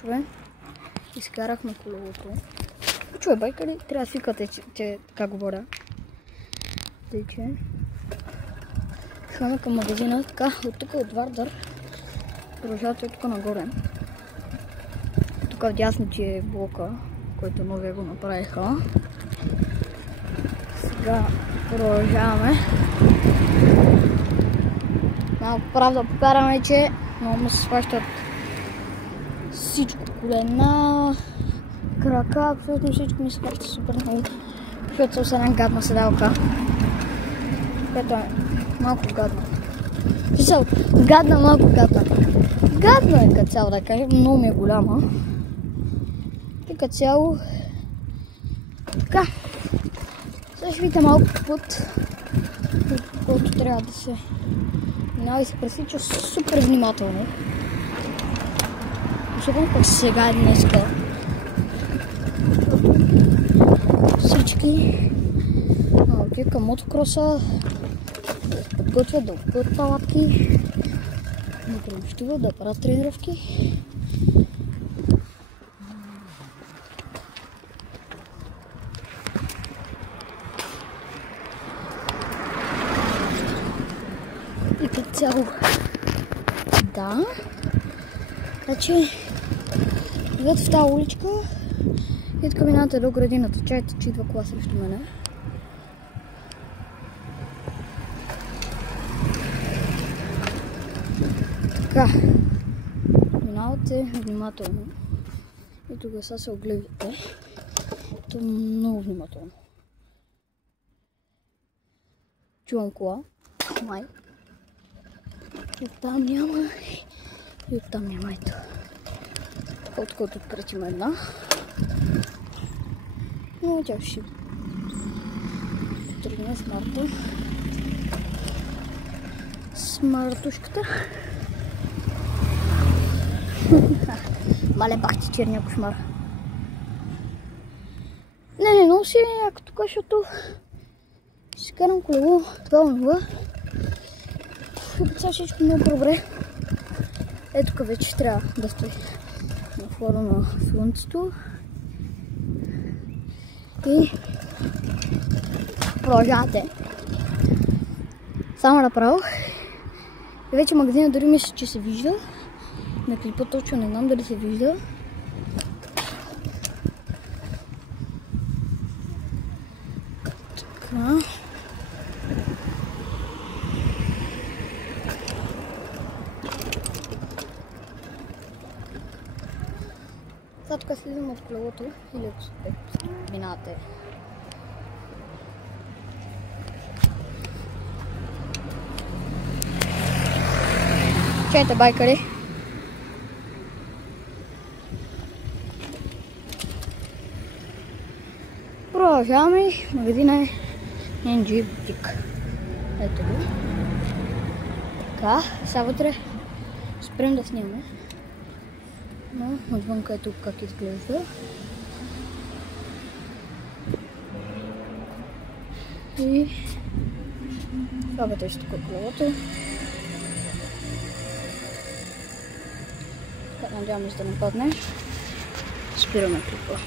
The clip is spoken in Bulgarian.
Чове, изкарахме колелото. Чове, байкари, трябва да свикате, че така говоря. Тъй, че шваме към магазина, така, от тук от Вардър. Продължавате тук нагоре. Тук вдясно ти е блока, който новия го направиха. Сега продължаваме. Малко правда покараме, че много му се сващат всичко, колена, крака, абсолютно всичко ми се сваща супер много. Защото съм с една гадна седалка, която е малко гадна. Писал, гадна, малко гадна. Гадна е като цяло да кажем, много ми е голяма. И като цяло, така. Сега ще видите малко път, който трябва да се минава и се пресича супер внимателно. Особено пък сега е днеска. Всички отиват към мотокроса, да подготвят да опъват палатки, да пренощуват, да правят тренировки. И като цяло, да. Значи, идват в тази уличка и така минавате до градината. Чайте, че идва кола срещу мене. Така, минавате внимателно. И тогава сега се огледате. То много внимателно. Чувам кола. Май. И оттам няма. И оттам няма ето. Откъдето отпред има една. Но тя ще тръгне с Марта. С Мартушката. Мале бах ти черния кошмар. Не, много си е яко тук, защото ще карам колело 2:0. Сега всичко много добре. Ето тук вече трябва да стои на флора на слънцето. И продължавате. Само направо. И вече магазина дори мисля, че се вижда. На клипа точно не знам дали се вижда. Така. Сега тук слизам от колелото или от минавате. Чайте, байкари! Продължаваме. Магазина е NG Boutique. Ето го. Така, сега вътре спрем да снимаме. Но отвънка ето как изглежда. И слагате ще тук колелото. Така, надяваме се да не падне. Спираме клипа.